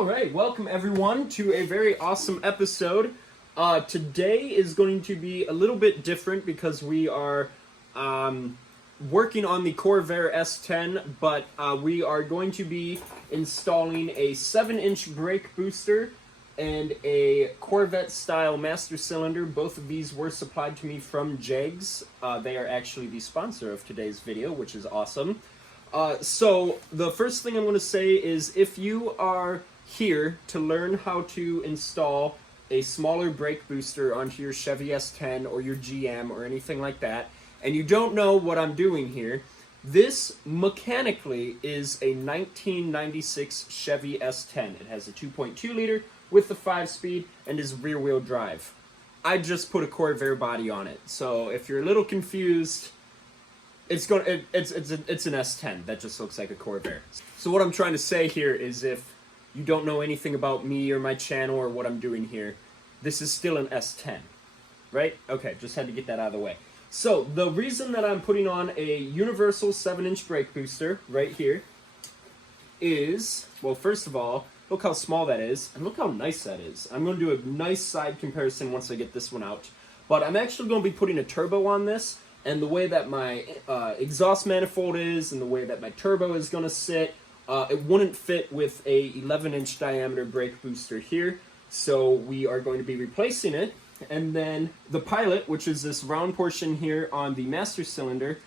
All right, welcome everyone to a very awesome episode. Today is going to be a little bit different because we are working on the Corvette S10, but we are going to be installing a 7-inch brake booster and a Corvette-style master cylinder. Both of these were supplied to me from Jegs. They are actually the sponsor of today's video, which is awesome. So the first thing I'm going to say is if you are here to learn how to install a smaller brake booster onto your Chevy S10 or your GM or anything like that, and you don't know what I'm doing here, this mechanically is a 1996 Chevy S10. It has a 2.2 liter with the 5-speed and is rear-wheel drive. I just put a Corvair body on it, so if you're a little confused, it's an S10 that just looks like a Corvair. So what I'm trying to say here is if you don't know anything about me or my channel or what I'm doing here, this is still an S10, right? Okay, just had to get that out of the way. So the reason that I'm putting on a universal 7-inch brake booster right here is, well, first of all, look how small that is, and look how nice that is. I'm going to do a nice side comparison once I get this one out. But I'm actually going to be putting a turbo on this, and the way that my exhaust manifold is and the way that my turbo is going to sit, it wouldn't fit with a 11-inch diameter brake booster here. So we are going to be replacing it. And then the pilot, which is this round portion here on the master cylinder,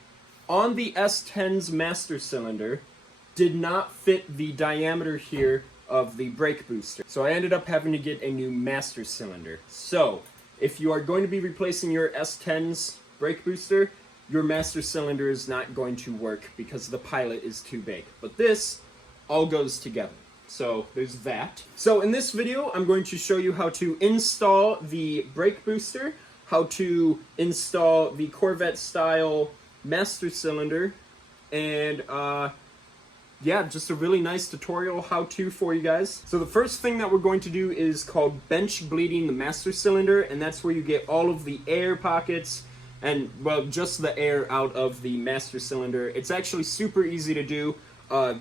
on the S10's master cylinder, did not fit the diameter here of the brake booster. So I ended up having to get a new master cylinder. So if you are going to be replacing your S10's brake booster, your master cylinder is not going to work because the pilot is too big. But this all goes together. So there's that. So in this video, I'm going to show you how to install the brake booster, how to install the Corvette style master cylinder, and yeah, just a really nice tutorial how-to for you guys. So the first thing that we're going to do is called bench bleeding the master cylinder, and that's where you get all of the air pockets and, well, just the air out of the master cylinder. It's actually super easy to do.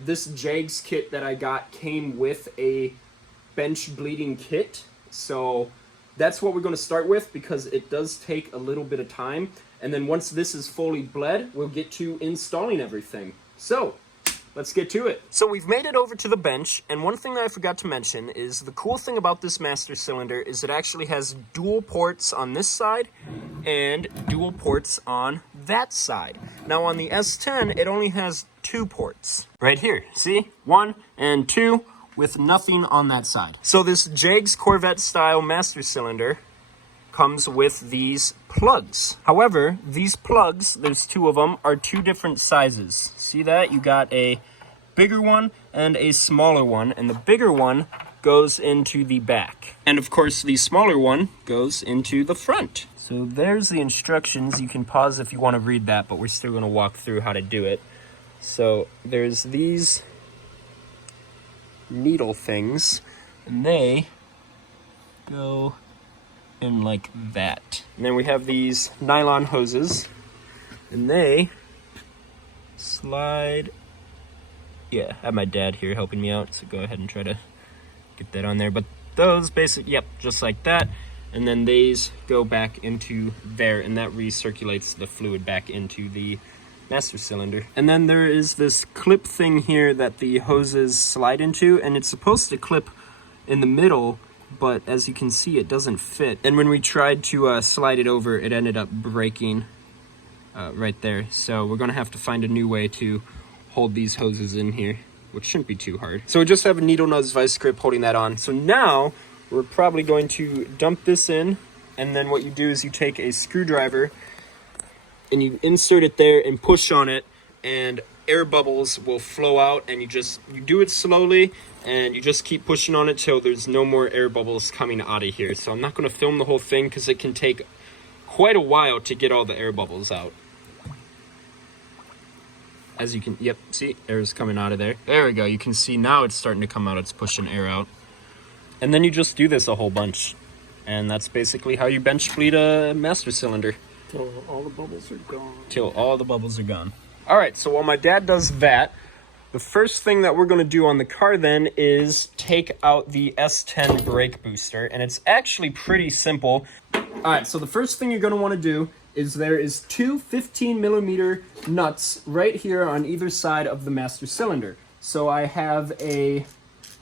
This Jegs kit that I got came with a bench bleeding kit, so that's what we're going to start with because it does take a little bit of time. And then once this is fully bled, we'll get to installing everything. So let's get to it. So we've made it over to the bench, and one thing that I forgot to mention is the cool thing about this master cylinder is it actually has dual ports on this side and dual ports on that side. Now on the S10, it only has 2 ports. Right here, see? 1 and 2 with nothing on that side. So this Jegs Corvette style master cylinder comes with these plugs. However, these plugs, there's 2 of them, are 2 different sizes. See that? You got a bigger one and a smaller one, and the bigger one goes into the back. And of course, the smaller one goes into the front. So there's the instructions. You can pause if you want to read that, but we're still going to walk through how to do it. So there's these needle things, and they go in like that. And then we have these nylon hoses, and they slide. Yeah, I have my dad here helping me out, so go ahead and try to get that on there. But those basically, yep, just like that. And then these go back into there, and that recirculates the fluid back into the master cylinder. And then there is this clip thing here that the hoses slide into, and it's supposed to clip in the middle, but as you can see, it doesn't fit. And when we tried to slide it over, it ended up breaking right there. So we're gonna have to find a new way to hold these hoses in here, which shouldn't be too hard. So we just have a needle nose vice grip holding that on. So now we're probably going to dump this in, and then what you do is you take a screwdriver and you insert it there and push on it, and air bubbles will flow out, and you do it slowly, and you just keep pushing on it till there's no more air bubbles coming out of here. So I'm not going to film the whole thing because it can take quite a while to get all the air bubbles out. As you can, yep, see, air is coming out of there. There we go. You can see now it's starting to come out. It's pushing air out. And then you just do this a whole bunch. And that's basically how you bench bleed a master cylinder. Till all the bubbles are gone. Till all the bubbles are gone. All right, so while my dad does that, the first thing that we're going to do on the car then is take out the S10 brake booster, and it's actually pretty simple. All right, so the first thing you're going to want to do is there is two 15mm nuts right here on either side of the master cylinder. So I have a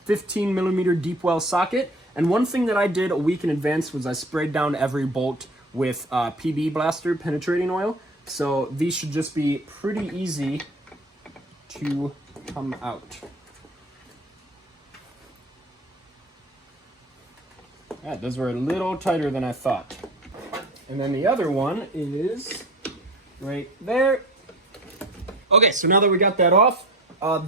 15mm deep well socket, and one thing that I did a week in advance was I sprayed down every bolt with PB Blaster penetrating oil. So these should just be pretty easy to come out. Yeah, those were a little tighter than I thought. And then the other one is right there. Okay, so now that we got that off,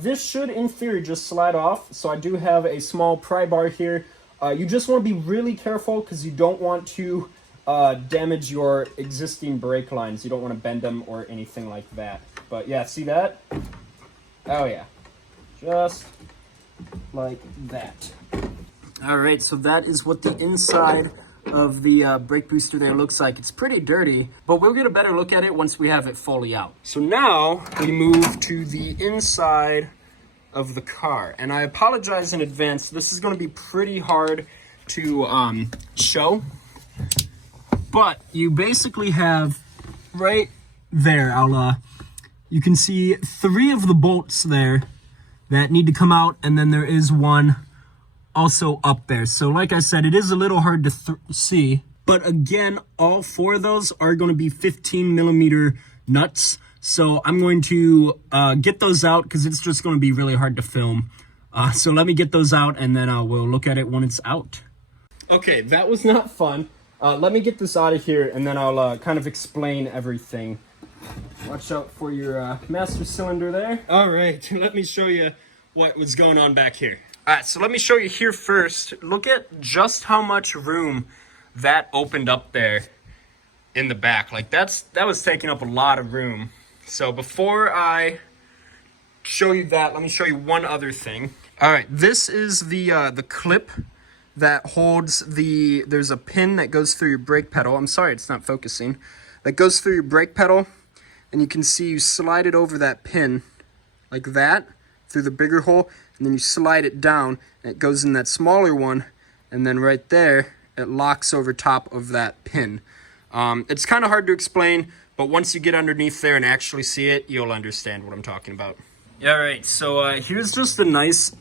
this should in theory just slide off. So I do have a small pry bar here. You just want to be really careful because you don't want to damage your existing brake lines. You don't want to bend them or anything like that. But yeah, see that? Oh yeah, just like that. All right, so that is what the inside of the brake booster there looks like. It's pretty dirty, but we'll get a better look at it once we have it fully out. So now we move to the inside of the car, and I apologize in advance. This is going to be pretty hard to show, but you basically have right there, you can see 3 of the bolts there that need to come out, and then there is one also up there. So like I said, it is a little hard to see, but again, all 4 of those are going to be 15mm nuts. So I'm going to get those out because it's just going to be really hard to film. So let me get those out, and then we'll look at it when it's out. Okay, that was not fun. Let me get this out of here, and then I'll kind of explain everything. Watch out for your master cylinder there. All right, let me show you what was going on back here. All right, so let me show you here first. Look at just how much room that opened up there in the back. Like that was taking up a lot of room. So before I show you that, let me show you one other thing. All right, this is the clip that holds there's a pin that goes through your brake pedal. I'm sorry, it's not focusing. That goes through your brake pedal, and you can see you slide it over that pin like that through the bigger hole, and then you slide it down, and it goes in that smaller one, and then right there, it locks over top of that pin. It's kind of hard to explain, but once you get underneath there and actually see it, you'll understand what I'm talking about. All right, so here's just a nice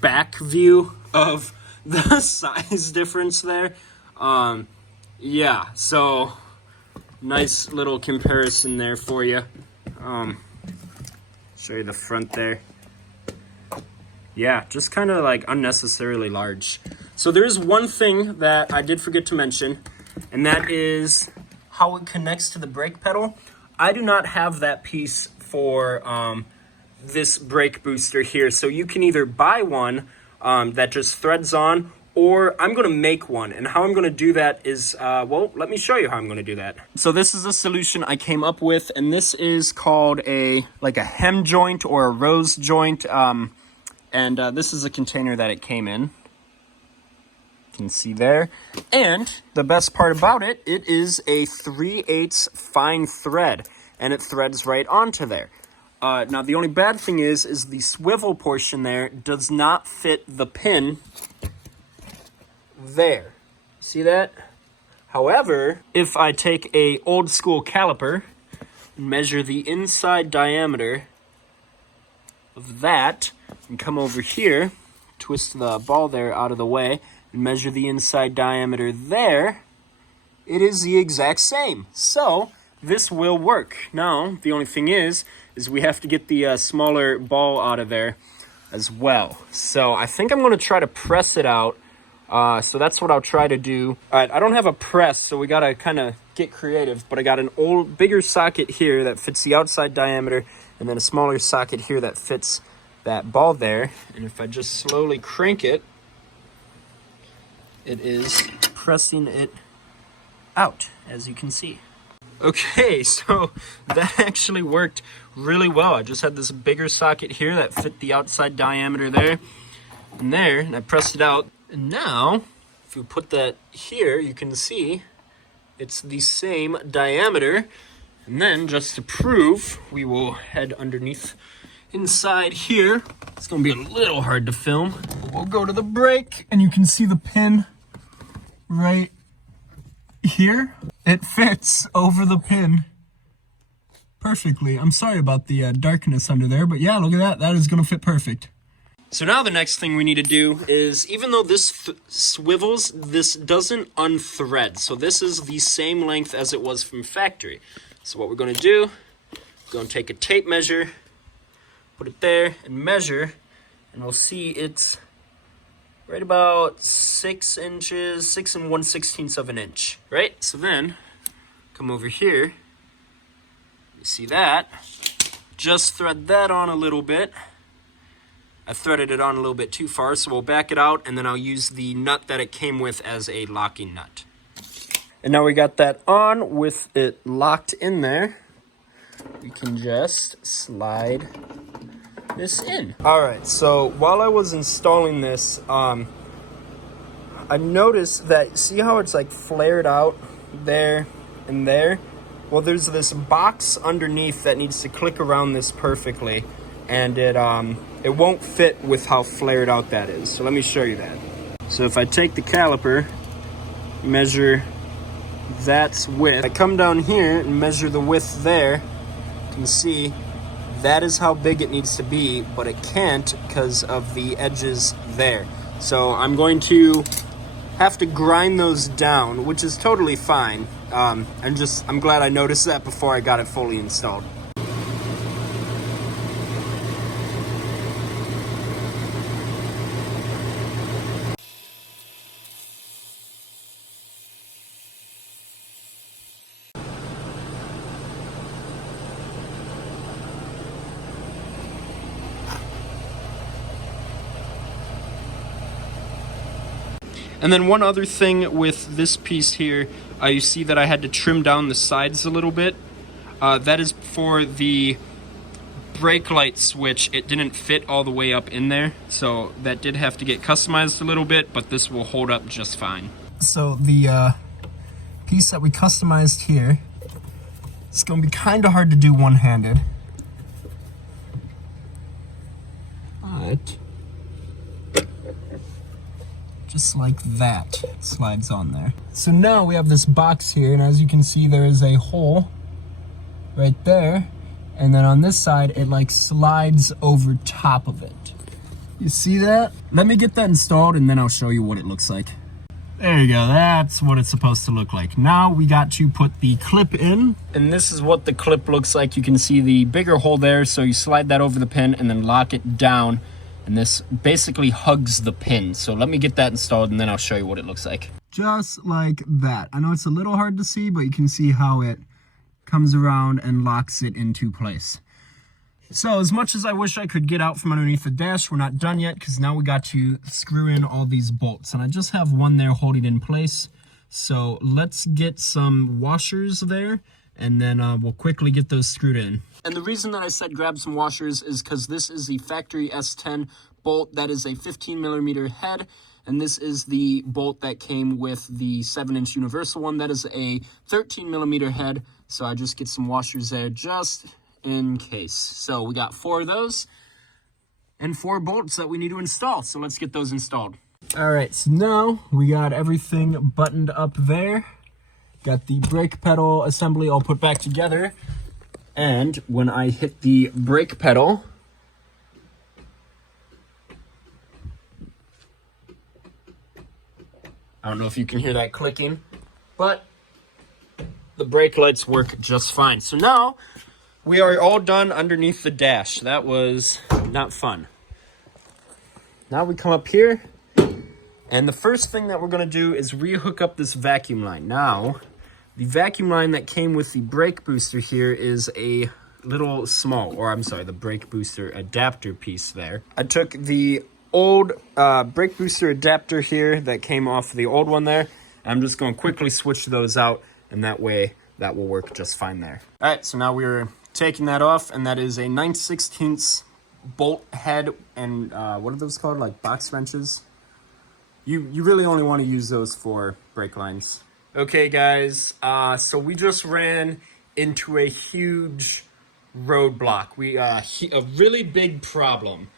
back view of the size difference there. Yeah, so nice little comparison there for you. Show you the front there. Yeah, just kind of like unnecessarily large. So there's one thing that I did forget to mention, and that is how it connects to the brake pedal. I do not have that piece for this brake booster here, so you can either buy one that just threads on, or I'm going to make one. And how I'm going to do that is, well, let me show you how I'm going to do that. So this is a solution I came up with, and this is called like a hem joint or a rose joint. And this is a container that it came in. You can see there. And the best part about it, it is a 3/8 fine thread, and it threads right onto there. Now the only bad thing is the swivel portion there does not fit the pin there. See that? However, if I take a old school caliper and measure the inside diameter of that, and come over here, twist the ball there out of the way, and measure the inside diameter there, it is the exact same. So this will work. Now, the only thing is we have to get the smaller ball out of there as well. So I think I'm going to try to press it out. So that's what I'll try to do. All right, I don't have a press, so we got to kind of get creative, but I got an bigger socket here that fits the outside diameter, and then a smaller socket here that fits that ball there. And if I just slowly crank it, it is pressing it out, as you can see. Okay, so that actually worked really well. I just had this bigger socket here that fit the outside diameter there, and I pressed it out. And now, if you put that here, you can see it's the same diameter. And then, just to prove, we will head underneath inside here. It's gonna be a little hard to film. We'll go to the brake, and you can see the pin right here. It fits over the pin perfectly. I'm sorry about the darkness under there, but yeah, look at that. That is gonna fit perfect. So now the next thing we need to do is, even though this swivels, this doesn't unthread. So this is the same length as it was from factory. So what we're gonna do, we're gonna take a tape measure, put it there and measure, and we'll see it's right about 6 inches, 6 1/16 of an inch, right? So then, come over here, you see that, just thread that on a little bit. I threaded it on a little bit too far, so we'll back it out, and then I'll use the nut that it came with as a locking nut. And now we got that on with it locked in there. We can just slide this in. All right, so while I was installing this, I noticed that, see how it's like flared out there and there? Well, there's this box underneath that needs to click around this perfectly, and it won't fit with how flared out that is. So let me show you that. So if I take the caliper, measure that's width, I come down here and measure the width there, you can see that is how big it needs to be, but it can't because of the edges there. So I'm going to have to grind those down, which is totally fine. I'm glad I noticed that before I got it fully installed. And then one other thing with this piece here, you see that I had to trim down the sides a little bit. That is for the brake light switch. It didn't fit all the way up in there, so that did have to get customized a little bit, but this will hold up just fine. So the piece that we customized here, it's going to be kind of hard to do one-handed. But just like that, it slides on there. So now we have this box here, and as you can see, there is a hole right there, and then on this side, it like slides over top of it. You see that? Let me get that installed, and then I'll show you what it looks like. There you go, that's what it's supposed to look like. Now we got to put the clip in, and this is what the clip looks like. You can see the bigger hole there, so you slide that over the pin and then lock it down. And this basically hugs the pin. So let me get that installed, and then I'll show you what it looks like. Just like that. I know it's a little hard to see, but you can see how it comes around and locks it into place. So as much as I wish I could get out from underneath the dash, we're not done yet, because now we got to screw in all these bolts. And I just have one there holding in place. So let's get some washers there, and then we'll quickly get those screwed in. And the reason that I said grab some washers is because this is the factory S10 bolt. That is a 15mm head, and this is the bolt that came with the 7-inch universal one. That is a 13mm head, so I just get some washers there just in case. So we got 4 of those and 4 bolts that we need to install, so let's get those installed. All right, so now we got everything buttoned up there. Got the brake pedal assembly all put back together. And when I hit the brake pedal, I don't know if you can hear that clicking, but the brake lights work just fine. So now we are all done underneath the dash. That was not fun. Now we come up here, and the first thing that we're going to do is re-hook up this vacuum line. Now, the vacuum line that came with the brake booster here is a little small, or I'm sorry, the brake booster adapter piece there. I took the old brake booster adapter here that came off the old one there. I'm just going to quickly switch those out, and that way that will work just fine there. All right, so now we're taking that off, and that is a 9/16 bolt head, and what are those called, like box wrenches? You really only want to use those for brake lines. Okay, guys, so we just ran into a huge roadblock. A really big problem.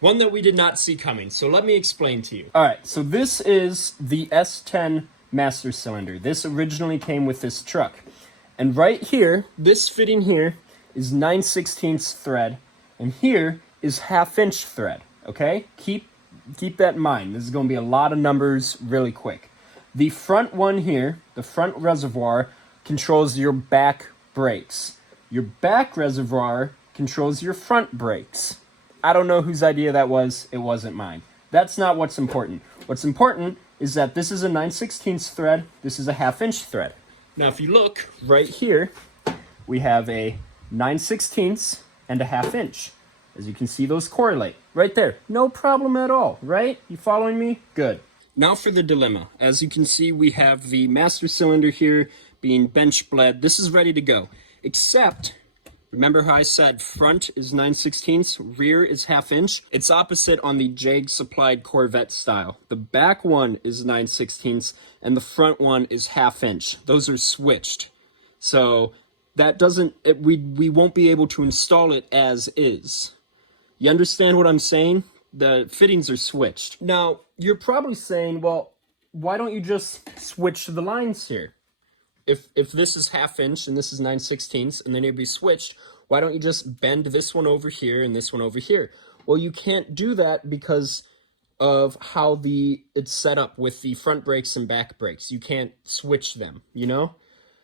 One that we did not see coming. So let me explain to you. All right, so this is the S10 master cylinder. This originally came with this truck. And right here, this fitting here is 9/16 thread, and here is 1/2" thread, okay? Keep that in mind. This is going to be a lot of numbers really quick. The front one here, the front reservoir, controls your back brakes. Your back reservoir controls your front brakes. I don't know whose idea that was. It wasn't mine. That's not what's important. What's important is that this is a 9/16 thread. This is a 1/2" thread. Now, if you look right here, we have a 9/16 and a 1/2". As you can see, those correlate right there. No problem at all, right? You following me? Good. Now for the dilemma. As you can see, we have the master cylinder here being bench bled. This is ready to go, except remember how I said front is 9/16, rear is 1/2". It's opposite on the Jag supplied Corvette style. The back one is 9/16 and the front one is 1/2". Those are switched. So that doesn't, we won't be able to install it as is. You understand what I'm saying? The fittings are switched. Now, you're probably saying, well, why don't you just switch the lines here? If this is 1/2" and this is 9/16 and then it'd be switched, why don't you just bend this one over here and this one over here? Well, you can't do that because of how it's set up with the front brakes and back brakes. You can't switch them, you know?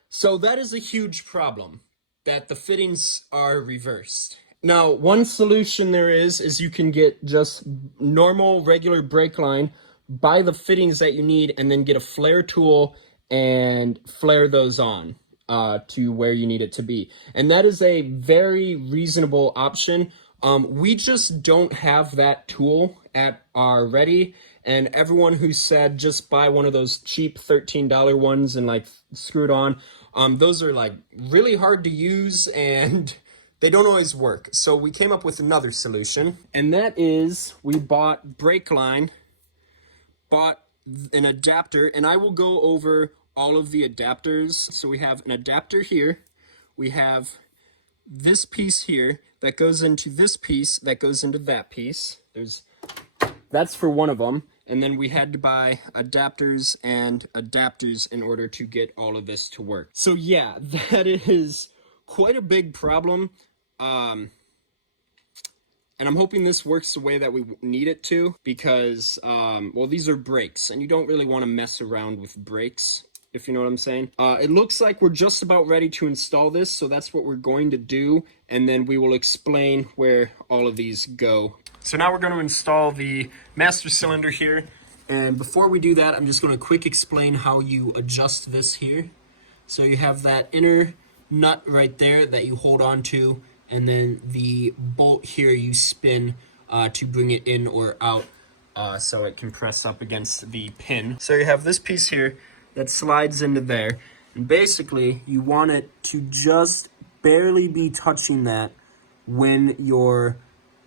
So that is a huge problem, that the fittings are reversed. Now, one solution there is you can get just normal, regular brake line, buy the fittings that you need, and then get a flare tool and flare those on to where you need it to be. And that is a very reasonable option. We just don't have that tool at our ready, and everyone who said just buy one of those cheap $13 ones and like screw it on, those are like really hard to use and they don't always work. So we came up with another solution, and that is we bought brake line, bought an adapter, and I will go over all of the adapters. So we have an adapter here, we have this piece here that goes into this piece that goes into that piece. That's for one of them, and then we had to buy adapters and adapters in order to get all of this to work. So yeah, that is quite a big problem. And I'm hoping this works the way that we need it to, because, well, these are brakes, and you don't really want to mess around with brakes, if you know what I'm saying. It looks like we're just about ready to install this, so that's what we're going to do, and then we will explain where all of these go. So now we're going to install the master cylinder here, and before we do that, I'm just going to quick explain how you adjust this here. So you have that inner nut right there that you hold on to, and then the bolt here you spin to bring it in or out so it can press up against the pin. So you have this piece here that slides into there, and basically you want it to just barely be touching that when you're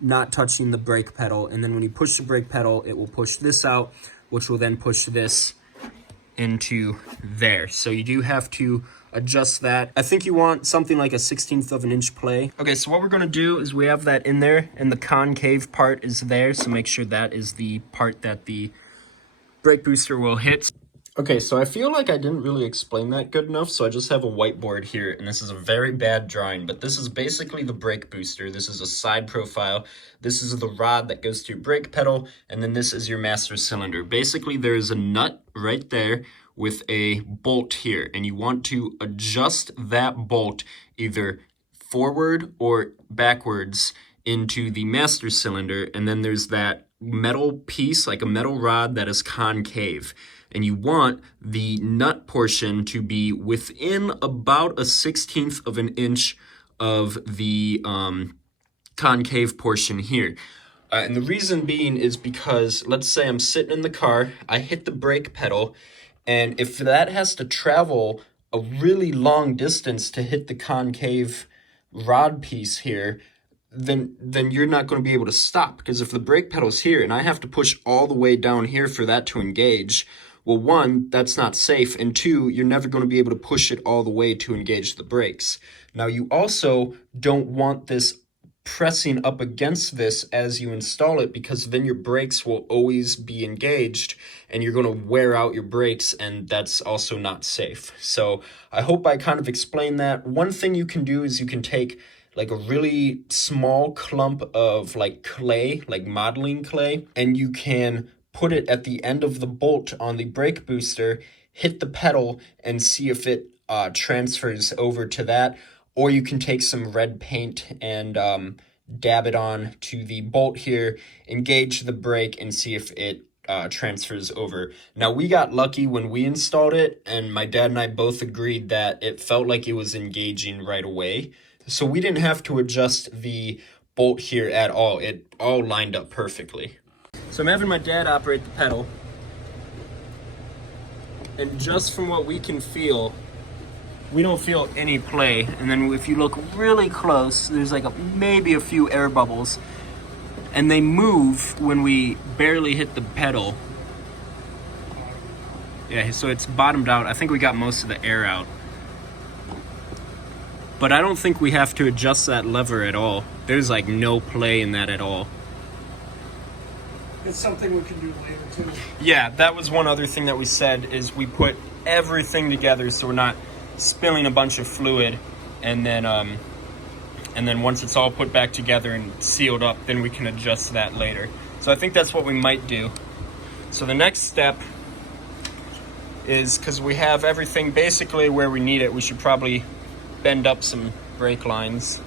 not touching the brake pedal, and then when you push the brake pedal it will push this out, which will then push this into there. So you do have to adjust that. I think you want something like a 1/16 of an inch play. Okay, so what we're going to do is we have that in there, and the concave part is there, so make sure that is the part that the brake booster will hit. Okay, so I feel like I didn't really explain that good enough, so I just have a whiteboard here, and this is a very bad drawing, but this is basically the brake booster. This is a side profile. This is the rod that goes to your brake pedal, and then this is your master cylinder. Basically, there's a nut right there with a bolt here, and you want to adjust that bolt either forward or backwards into the master cylinder, and then there's that metal piece, like a metal rod that is concave. And you want the nut portion to be within about a 1/16 of an inch of the concave portion here. And the reason being is because, let's say I'm sitting in the car, I hit the brake pedal, and if that has to travel a really long distance to hit the concave rod piece here, then you're not going to be able to stop. Because if the brake pedal's here and I have to push all the way down here for that to engage, Well, one, that's not safe, and two, you're never going to be able to push it all the way to engage the brakes. Now, you also don't want this pressing up against this as you install it, because then your brakes will always be engaged and you're going to wear out your brakes, and that's also not safe. So I hope I kind of explained that. One thing you can do is you can take like a really small clump of like clay, like modeling clay, and you can put it at the end of the bolt on the brake booster, hit the pedal, and see if it transfers over to that. Or you can take some red paint and dab it on to the bolt here, engage the brake, and see if it transfers over. Now, we got lucky when we installed it, and my dad and I both agreed that it felt like it was engaging right away. So we didn't have to adjust the bolt here at all. It all lined up perfectly. So I'm having my dad operate the pedal, and just from what we can feel, we don't feel any play. And then if you look really close, there's like maybe a few air bubbles, and they move when we barely hit the pedal. Yeah, so it's bottomed out. I think we got most of the air out. But I don't think we have to adjust that lever at all. There's like no play in that at all. It's something we can do later too. Yeah, that was one other thing that we said, is we put everything together so we're not spilling a bunch of fluid, and then once it's all put back together and sealed up, then we can adjust that later. So I think that's what we might do. So the next step is, because we have everything basically where we need it, we should probably bend up some brake lines.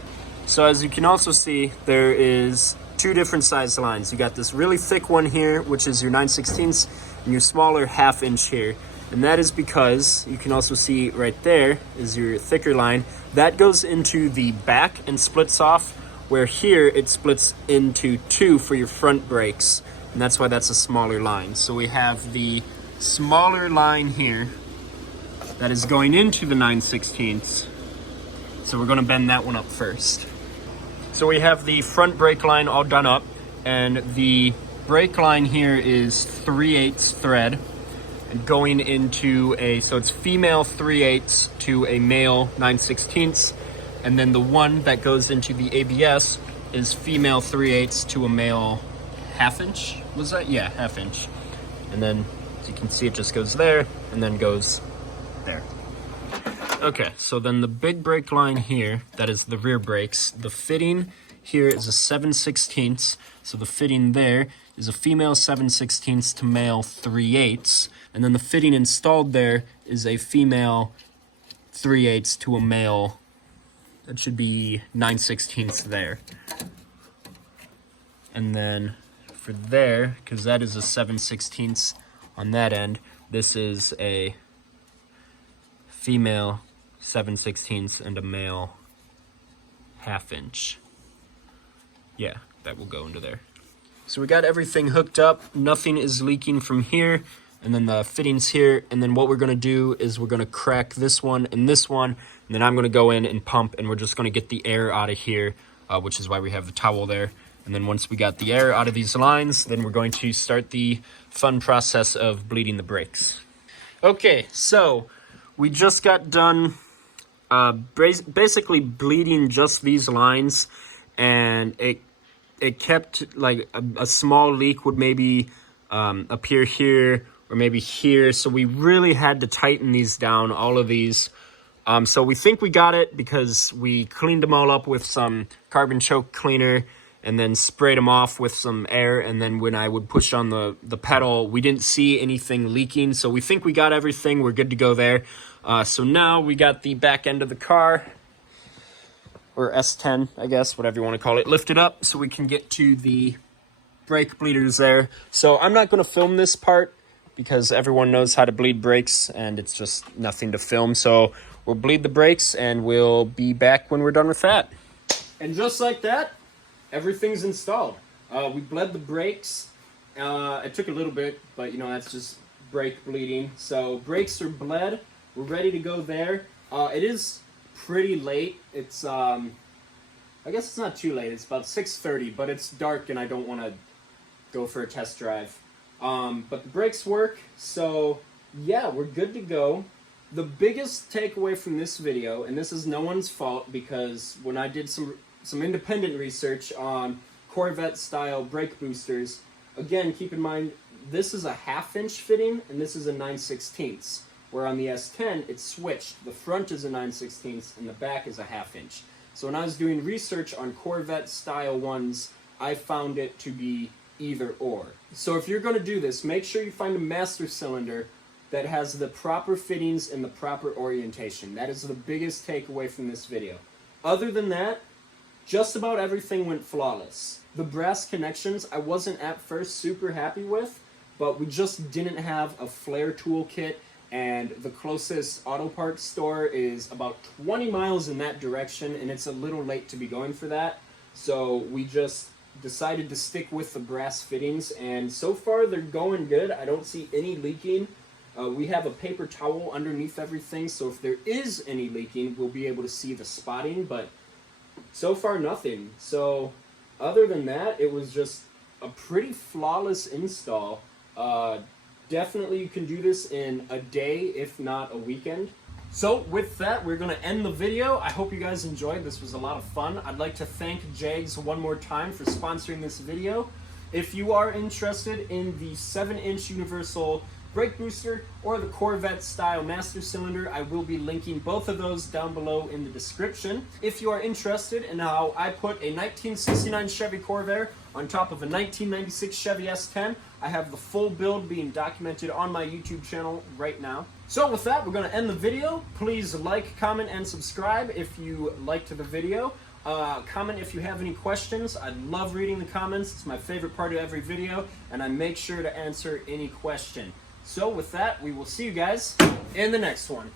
So as you can also see, there is two different size lines. You got this really thick one here, which is your 9/16, and your smaller 1/2 inch here. And that is because you can also see right there is your thicker line. That goes into the back and splits off, where here it splits into two for your front brakes. And that's why that's a smaller line. So we have the smaller line here that is going into the 9/16. So we're gonna bend that one up first. So we have the front brake line all done up, and the brake line here is 3/8 thread, and going into so it's female 3/8 to a male 9/16, and then the one that goes into the ABS is female 3/8 to a male 1/2 inch. Was that? Yeah, 1/2 inch. And then, as you can see, it just goes there and then goes there. Okay, so then the big brake line here, that is the rear brakes. The fitting here is a 7/16, so the fitting there is a female 7/16 to male 3/8, and then the fitting installed there is a female 3/8 to a male, that should be 9/16 there. And then for there, because that is a 7/16 on that end, this is a female 7/16 and a male 1/2 inch. Yeah, that will go into there. So we got everything hooked up. Nothing is leaking from here. And then the fittings here. And then what we're going to do is we're going to crack this one and this one. And then I'm going to go in and pump, and we're just going to get the air out of here, which is why we have the towel there. And then once we got the air out of these lines, then we're going to start the fun process of bleeding the brakes. Okay, so we just got done basically bleeding just these lines, and it kept like a small leak would maybe appear here or maybe here, so we really had to tighten these down, all of these. So we think we got it because we cleaned them all up with some carbon choke cleaner and then sprayed them off with some air, and then when I would push on the pedal, we didn't see anything leaking, so we think we got everything. We're good to go there. So now we got the back end of the car, or S10, I guess, whatever you want to call it, lifted up so we can get to the brake bleeders there. So I'm not going to film this part because everyone knows how to bleed brakes, and it's just nothing to film. So we'll bleed the brakes, and we'll be back when we're done with that. And just like that, everything's installed. We bled the brakes. It took a little bit, but that's just brake bleeding. So brakes are bled. We're ready to go there. It is pretty late. It's I guess it's not too late. It's about 6:30, but it's dark and I don't want to go for a test drive. But the brakes work, so yeah, we're good to go. The biggest takeaway from this video, and this is no one's fault because when I did some independent research on Corvette style brake boosters, again, keep in mind this is a 1/2 inch fitting and this is a 9/16, where on the S10 it's switched. The front is a 9/16 and the back is a 1/2 inch. So when I was doing research on Corvette style ones, I found it to be either or. So if you're going to do this, make sure you find a master cylinder that has the proper fittings and the proper orientation. That is the biggest takeaway from this video. Other than that, just about everything went flawless. The brass connections I wasn't at first super happy with, but we just didn't have a flare tool kit, and the closest auto parts store is about 20 miles in that direction, and it's a little late to be going for that. So we just decided to stick with the brass fittings, and so far they're going good. I don't see any leaking. We have a paper towel underneath everything, so if there is any leaking, we'll be able to see the spotting, but so far nothing. So other than that, it was just a pretty flawless install. Definitely you can do this in a day, if not a weekend. So with that, we're going to end the video. I hope you guys enjoyed. This was a lot of fun. I'd like to thank Jags one more time for sponsoring this video. If you are interested in the 7-inch universal brake booster or the Corvette style master cylinder, I will be linking both of those down below in the description. If you are interested in how I put a 1969 Chevy Corvair on top of a 1996 Chevy S10, I have the full build being documented on my YouTube channel right now. So with that, we're going to end the video. Please like, comment, and subscribe if you liked the video. Comment if you have any questions. I love reading the comments. It's my favorite part of every video, and I make sure to answer any question. So with that, we will see you guys in the next one.